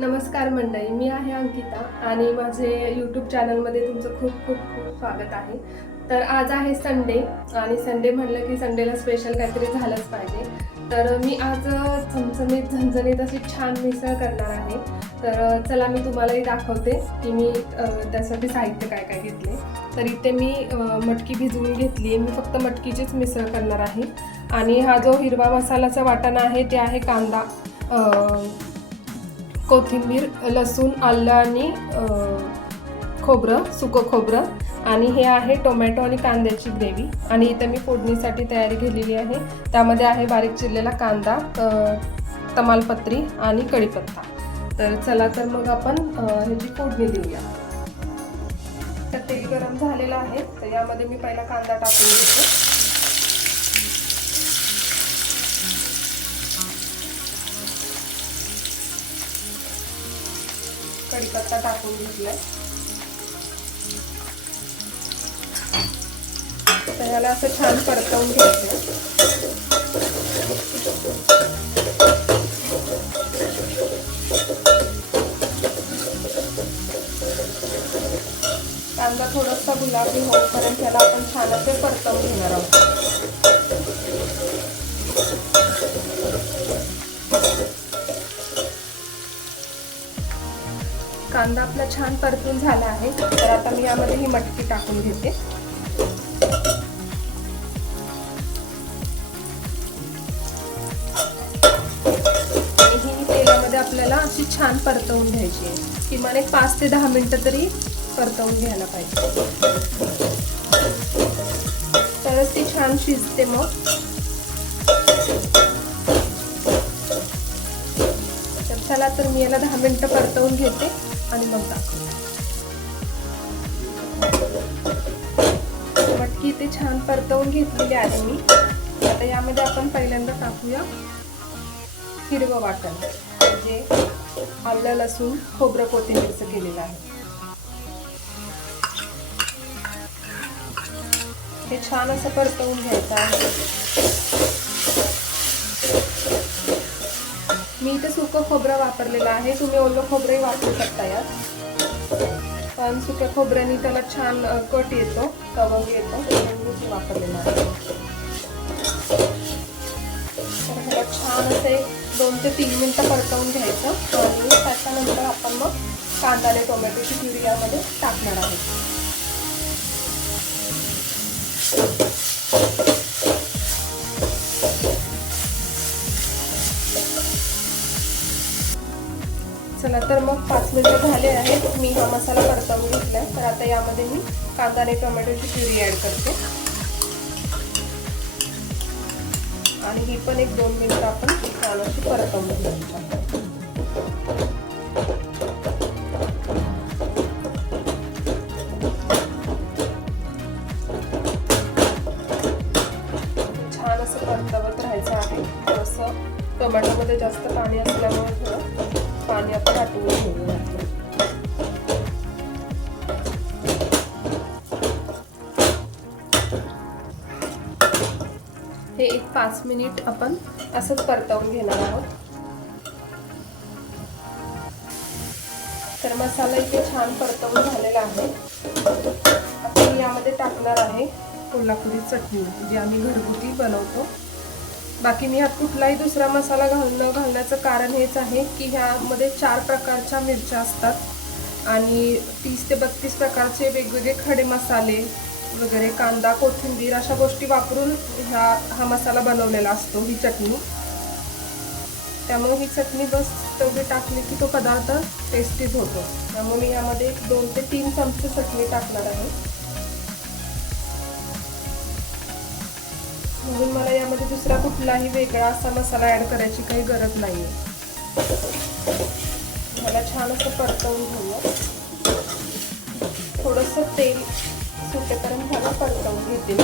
नमस्कार मंडळी मी आहे अंकिता आणि माझे यूट्यूब चॅनलमध्ये तुमचं खूप खूप खूप स्वागत आहे. तर आज आहे संडे आणि संडे म्हणलं की संडेला स्पेशल काहीतरी झालंच पाहिजे. तर मी आज चमचमीत झणझणीत अशी छान मिसळ करणार आहे. तर चला मी तुम्हालाही दाखवते की मी त्यासाठी साहित्य काय काय घेतले. तर इथे मी मटकी भिजवून घेतली आहे मी फक्त मटकीचीच मिसळ करणार आहे. आणि हा जो हिरवा मसाल्याचा वाटाणा आहे ते आहे कांदा कोथिंबीर लसूण आलं आणि खोबरं सुकं खोबरं. आणि हे आहे टोमॅटो आणि कांद्याची ग्रेव्ही. आणि इथं मी फोडणीसाठी तयारी केलेली आहे. त्यामध्ये आहे बारीक चिरलेला कांदा तमालपत्री आणि कढीपत्ता. तर चला तर मग आपण ह्याची फोडणी देऊया. तर तेल गरम झालेलं आहे. तर यामध्ये मी पहिला कांदा टाकून घेते. कढीपत्ता टाकून घेतलाय. तर याला असं छान परतवून घ्यायचं कांदा थोडासा गुलाबी होईपर्यंत त्याला आपण छान असे परतवून घेणार आहोत. कांदा आपला छान परतून झाला आहे. तर आता मी यामध्ये ही मटकी टाकून घेते. आणि ही तेलामध्ये आपल्याला अशी छान परतवून घ्यायची आहे. किमान एक पाच ते दहा मिनटं तरी परतवून घ्यायला पाहिजे. तरच ती छान शिजते मग. तर चला तर मी याला दहा मिनटं परतवून घेते आणि मग दाखवते. मटकी ते छान परतवून घेतलेली आहे मी. आता यामध्ये आपण पहिल्यांदा टाकूया हिरवं वाटण जे आलं लसूण खोबरं कोथिंबीरचं केलेलं आहे. हे छान असं परतवून घ्यायचं आहे. मी इथे सुकं खोबरं वापरलेलं आहे. तुम्ही ओलं खोबरंही वापरू शकता यात. पण सुक्या खोबऱ्याने त्याला छान कट येतो तवंग येतो. मी वापरलेलं आहे. तर ह्याला छान असे दोन ते तीन मिनटं परतवून घ्यायचं. आणि त्याच्यानंतर आपण मग कांदा आणि टोमॅटोची प्युरी यामध्ये टाकणार आहोत. चला तर मग पाच मिनिटं झाले आहेत. मी हा मसाला परतावून घेतला. तर आता यामध्ये मी कांदा आणि टोमॅटोची प्युरी ॲड करते. आणि ही पण एक दोन मिनिट आपण छान अशी परतवून घेऊ. छान असं राहायचं आहे. टोमॅटोमध्ये जास्त पाणी असल्यामुळे थोडं पाणी आपण आटवून घेऊया हे एक पाच मिनिट आपण असंच परतवून घेणार आहोत. तर मसाला इथे छान परतवून झालेला आहे. आपण यामध्ये टाकणार आहे कोल्हापुरी चटणी जी आम्ही घरगुती बनवतो. बाकी मी ह्यात कुठलाही दुसरा मसाला घालणं घालण्याचं कारण हेच आहे की ह्यामध्ये चार प्रकारच्या मिरच्या असतात. आणि तीस ते बत्तीस प्रकारचे वेगवेगळे खडे मसाले वगैरे कांदा कोथिंबीर अशा गोष्टी वापरून ह्या हा मसाला बनवलेला असतो ही चटणी. त्यामुळे ही चटणी बस तेवढी टाकली की तो पदार्थ टेस्टीच होतो. त्यामुळे मी यामध्ये एक दोन ते तीन चमचे चटणी टाकणार आहे. म्हणून मला यामध्ये दुसरा कुठलाही वेगळा असा मसाला ॲड करायची काही गरज नाही आहे मला छान असं परतवून घेऊया. थोडंसं तेल सुटेपर्यंत मला परतवून घेते.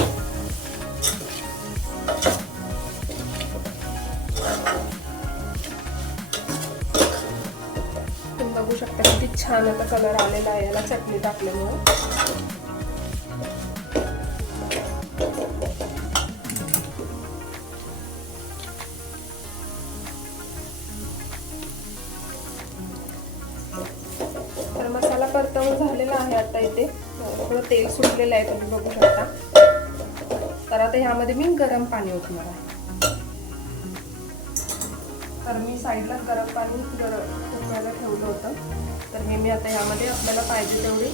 तुम्ही बघू शकता किती छान आता कलर आलेला आहे याला चटणी टाकल्यामुळे. तेल सुटलेलं आहे तुम्ही बघू शकता. तर आता ह्यामध्ये मी गरम पाणी ओतणार आहे. तर मी साईडला गरम पाणी गरम उकळायला ठेवलं होतं तर हे मी आता ह्यामध्ये आपल्याला पाहिजे तेवढे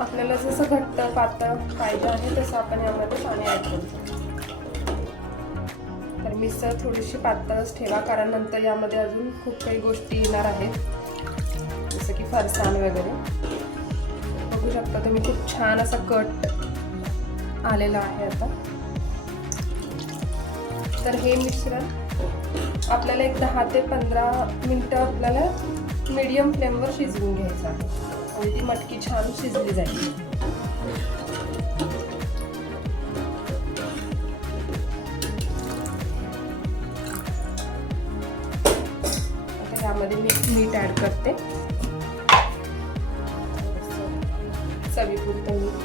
आपल्याला जसं घट्ट पातळ पाहिजे आहे तसं आपण यामध्ये पाणी ॲड मिसळ थोडीशी पातळच ठेवा कारण नंतर यामध्ये अजून खूप काही गोष्टी येणार आहेत. जसं की फरसाण वगैरे. बघू शकता तुम्ही खूप छान असा कट आलेला आहे आता. तर हे मिश्रण आपल्याला एक दहा ते पंधरा मिनटं आपल्याला मीडियम फ्लेमवर शिजवून घ्यायचं आहे. आणि ती मटकी छान शिजली जाईल. त्यामध्ये मी मीठ ॲड करते. चवीपुरतं मीठ.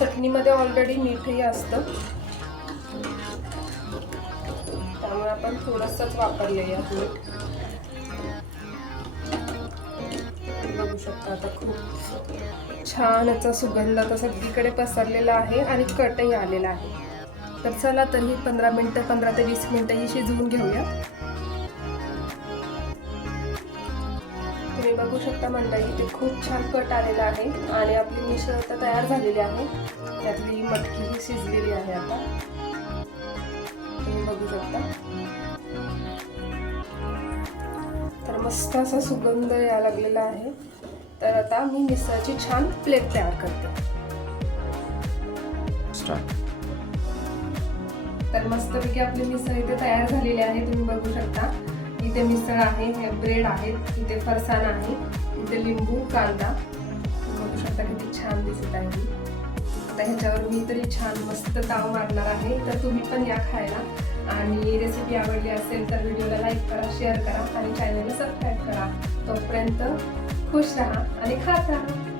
चटणीमध्ये ऑलरेडी मीठही असतं. त्यामुळे आपण थोडंसंच वापरले या मीठ. बघू शकता आता खूप छान याचा सुगंध आता सगळीकडे पसरलेला आहे आणि कटही आलेला आहे. तर चला तर ही पंधरा मिनटं पंधरा ते वीस मिनटं ही शिजवून घेऊया. तुम्ही बघू शकता मंडळी ते खूप छान कट आलेला आहे आणि आपली मिसळ आता तयार झालेली आहे. त्यातली मटकी ही शिजलेली आहे आता. तुम्ही बघू शकता. तर मस्त असा सुगंध या लागलेला आहे. तर आता मी मिसळची छान प्लेट तयार करते. तर मस्तपैकी आपली मिसळ इथे तयार झालेली आहे तुम्ही बघू शकता. इथे मिसळ आहे हे ब्रेड आहेत इथे फरसाण आहे इथे लिंबू कांदा. बघू शकता किती छान दिसत आहे आता ह्याच्यावर मी तरी छान मस्त ताव मारणार आहे तर तुम्ही पण या खायला. आणि रेसिपी आवडली असेल तर व्हिडिओला लाईक करा शेअर करा आणि चॅनलला सबस्क्राईब करा. तोपर्यंत खुश राहा आणि खात राहा.